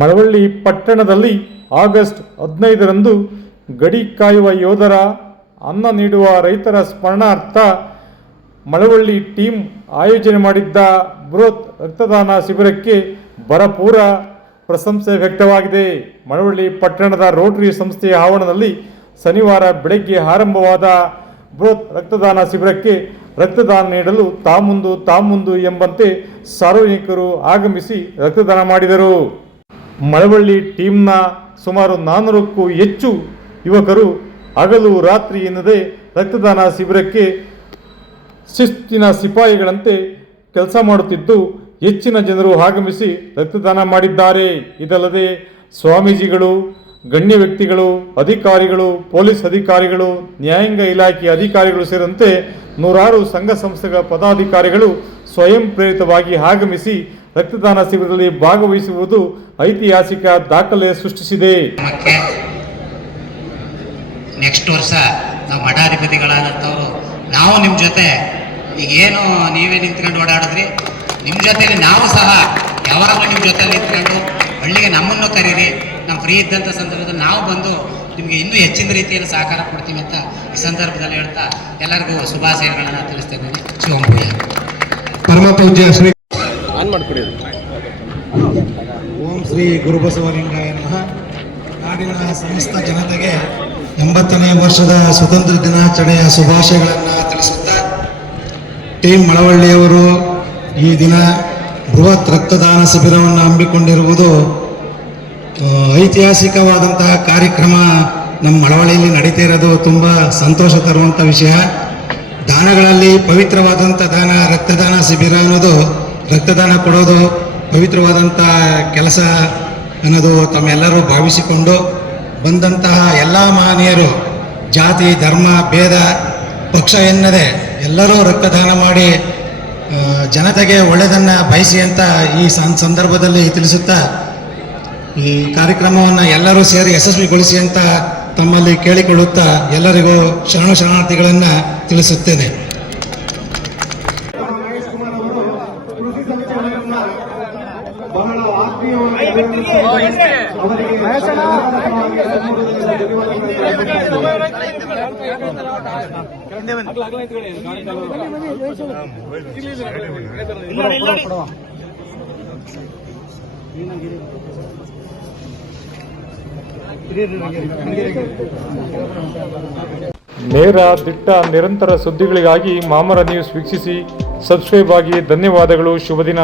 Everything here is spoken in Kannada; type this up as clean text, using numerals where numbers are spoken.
ಮಳವಳ್ಳಿ ಪಟ್ಟಣದಲ್ಲಿ ಆಗಸ್ಟ್ 15ರಂದು ಗಡಿ ಕಾಯುವ ಯೋಧರ ಅನ್ನ ನೀಡುವ ರೈತರ ಸ್ಮರಣಾರ್ಥ ಮಳವಳ್ಳಿ ಟೀಮ್ ಆಯೋಜನೆ ಮಾಡಿದ್ದ ಬೃಹತ್ ರಕ್ತದಾನ ಶಿಬಿರಕ್ಕೆ ಭರಪೂರ ಪ್ರಶಂಸೆ ವ್ಯಕ್ತವಾಗಿದೆ. ಮಳವಳ್ಳಿ ಪಟ್ಟಣದ ರೋಟರಿ ಸಂಸ್ಥೆಯ ಆವರಣದಲ್ಲಿ ಶನಿವಾರ ಬೆಳಗ್ಗೆ ಆರಂಭವಾದ ಬೃಹತ್ ರಕ್ತದಾನ ಶಿಬಿರಕ್ಕೆ ರಕ್ತದಾನ ನೀಡಲು ತಾಮುಂದು ಎಂಬಂತೆ ಸಾರ್ವಜನಿಕರು ಆಗಮಿಸಿ ರಕ್ತದಾನ ಮಾಡಿದರು. ಮಳವಳ್ಳಿ ಟೀಮ್ನ ಸುಮಾರು 400ಕ್ಕೂ ಹೆಚ್ಚು ಯುವಕರು ಹಗಲು ರಾತ್ರಿ ಎನ್ನದೆ ರಕ್ತದಾನ ಶಿಬಿರಕ್ಕೆ ಶಿಸ್ತಿನ ಸಿಪಾಯಿಗಳಂತೆ ಕೆಲಸ ಮಾಡುತ್ತಿದ್ದು ಹೆಚ್ಚಿನ ಜನರು ಆಗಮಿಸಿ ರಕ್ತದಾನ ಮಾಡಿದ್ದಾರೆ. ಇದಲ್ಲದೆ ಸ್ವಾಮೀಜಿಗಳು, ಗಣ್ಯ ವ್ಯಕ್ತಿಗಳು, ಅಧಿಕಾರಿಗಳು, ಪೊಲೀಸ್ ಅಧಿಕಾರಿಗಳು, ನ್ಯಾಯಾಂಗ ಇಲಾಖೆಯ ಅಧಿಕಾರಿಗಳು ಸೇರಿದಂತೆ ನೂರಾರು ಸಂಘ ಸಂಸ್ಥೆಗಳ ಪದಾಧಿಕಾರಿಗಳು ಸ್ವಯಂ ಪ್ರೇರಿತವಾಗಿ ಆಗಮಿಸಿ ರಕ್ತದಾನ ಶಿಬಿರದಲ್ಲಿ ಭಾಗವಹಿಸುವುದು ಐತಿಹಾಸಿಕ ದಾಖಲೆ ಸೃಷ್ಟಿಸಿದೆ. ನೆಕ್ಸ್ಟ್ ವರ್ಷ ನಾವು ಮಠಾಧಿಪತಿಗಳಾದಂಥವ್ರು ನಾವು ನಿಮ್ಮ ಜೊತೆ ಈಗೇನು ನೀವೇ ನಿಂತ್ಕೊಂಡು ಓಡಾಡಿದ್ರಿ, ನಿಮ್ಮ ಜೊತೆಲಿ ನಾವು ಸಹ ಯಾವಾಗಲೂ ನಿಮ್ಮ ಜೊತೆ ನಿಂತ್ಕೊಂಡು ಹಳ್ಳಿಗೆ ನಮ್ಮನ್ನು ಕರೀರಿ. ನಮ್ಮ ಫ್ರೀ ಇದ್ದಂಥ ಸಂದರ್ಭದಲ್ಲಿ ನಾವು ಬಂದು ನಿಮಗೆ ಇನ್ನೂ ಹೆಚ್ಚಿನ ರೀತಿಯಲ್ಲಿ ಸಹಕಾರ ಕೊಡ್ತೀವಿ ಅಂತ ಈ ಸಂದರ್ಭದಲ್ಲಿ ಹೇಳ್ತಾ ಎಲ್ಲರಿಗೂ ಶುಭಾಶಯಗಳನ್ನು ತಿಳಿಸ್ತಾ ಇದ್ದೀನಿ. ಶಿವಂಭೂಯ. ಪರಮ ಪೂಜ್ಯ ಶ್ರೀ ಓಂ ಶ್ರೀ ಗುರುಬಸವಲಿಂಗಾಯ ನಮಃ. ನಾಡಿನ ಸಮಸ್ತ ಜನತೆಗೆ 80ನೇ ವರ್ಷದ ಸ್ವತಂತ್ರ ದಿನಾಚರಣೆಯ ಶುಭಾಶಯಗಳನ್ನು ತಿಳಿಸುತ್ತಾ, ಟೀಮ್ ಮಳವಳ್ಳಿಯವರು ಈ ದಿನ ಬೃಹತ್ ರಕ್ತದಾನ ಶಿಬಿರವನ್ನು ಹಮ್ಮಿಕೊಂಡಿರುವುದು ಐತಿಹಾಸಿಕವಾದಂತಹ ಕಾರ್ಯಕ್ರಮ ನಮ್ಮ ಮಳವಳ್ಳಿಯಲ್ಲಿ ನಡೀತಾ ಇರೋದು ತುಂಬ ಸಂತೋಷ ತರುವಂಥ ವಿಷಯ. ದಾನಗಳಲ್ಲಿ ಪವಿತ್ರವಾದಂಥ ದಾನ ರಕ್ತದಾನ ಶಿಬಿರ ಅನ್ನೋದು, ರಕ್ತದಾನ ಕೊಡೋದು ಪವಿತ್ರವಾದಂಥ ಕೆಲಸ ಅನ್ನೋದು ತಮ್ಮೆಲ್ಲರೂ ಭಾವಿಸಿಕೊಂಡು ಬಂದಂತಹ ಎಲ್ಲ ಮಹನೀಯರು ಜಾತಿ ಧರ್ಮ ಭೇದ ಪಕ್ಷ ಎನ್ನದೆ ಎಲ್ಲರೂ ರಕ್ತದಾನ ಮಾಡಿ ಜನತೆಗೆ ಒಳ್ಳೆಯದನ್ನು ಬಯಸಿ ಅಂತ ಈ ಸಂದರ್ಭದಲ್ಲಿ ತಿಳಿಸುತ್ತಾ, ಈ ಕಾರ್ಯಕ್ರಮವನ್ನು ಎಲ್ಲರೂ ಸೇರಿ ಯಶಸ್ವಿಗೊಳಿಸಿ ಅಂತ ತಮ್ಮಲ್ಲಿ ಕೇಳಿಕೊಳ್ಳುತ್ತಾ ಎಲ್ಲರಿಗೂ ಶರಣಾರ್ಥಿಗಳನ್ನು ತಿಳಿಸುತ್ತೇನೆ. ನೇರ ದಿಟ್ಟ ನಿರಂತರ ಸುದ್ದಿಗಳಿಗಾಗಿ ಮಾಮರ ನ್ಯೂಸ್ ವೀಕ್ಷಿಸಿ. ಸಬ್ಸ್ಕ್ರೈಬ್ ಆಗಿ. ಧನ್ಯವಾದಗಳು. ಶುಭ ದಿನ.